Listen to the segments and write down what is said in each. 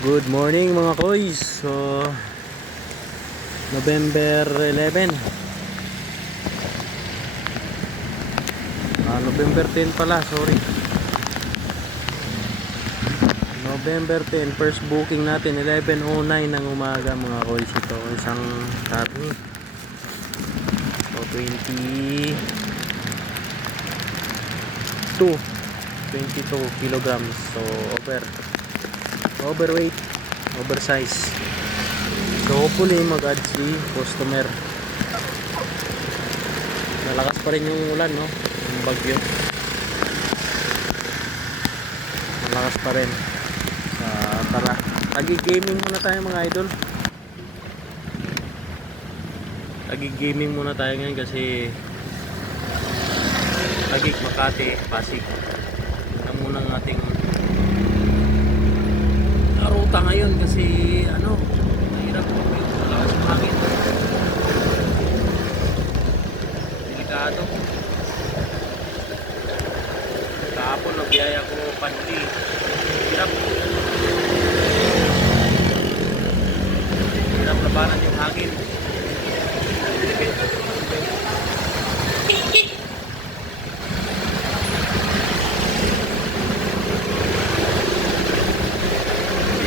Good morning mga koys. So November 11. November 10 pala, sorry. November 10, first booking natin 11:09 ng umaga mga koys. Ito isang karni. So 22 kilograms. So overweight, oversize. So hopefully mag-add si customer. Malakas pa rin yung ulan, no? Yung bagyo. Malakas pa rin. Tara, tagi-gaming muna tayo mga idol. Tagi-gaming muna tayo ngayon kasi Taguig, Makati, Pasig. Ito muna ang ating ruta ngayon kasi mahirap yung malakas ng hangin. Delikado. Kahapon nagbiyaya ko panti. Hirap labanan yung hangin.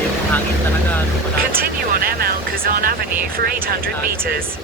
Yung hangin talaga. Continue on ML Kazan Avenue for 800 meters.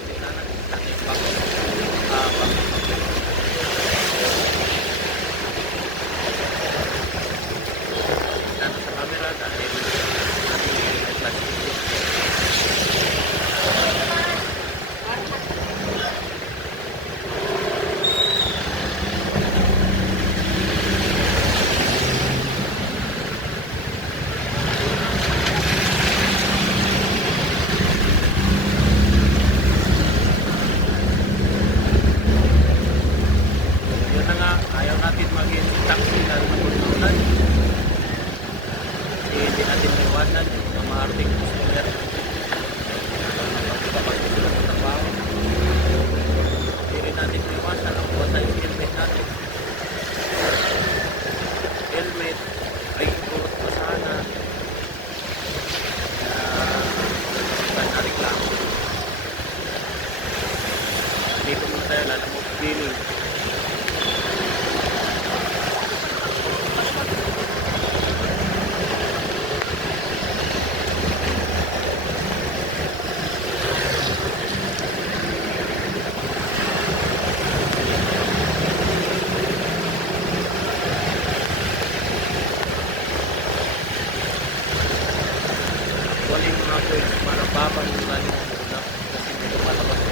Yun na nga, ayaw natin maging taxi lalo na kung naulan. Kasi hindi natin iwanan yung mga arting customer. Kapag sila sa trabaho, hindi rin natin iwasan ang buwan sa helmet natin. Helmet, raincoat, basana. Kaya na reklamo. Dito muna tayo, lalamog cleaning. Waling mga boys para babang yung galing ng ulap kasi may lumalabas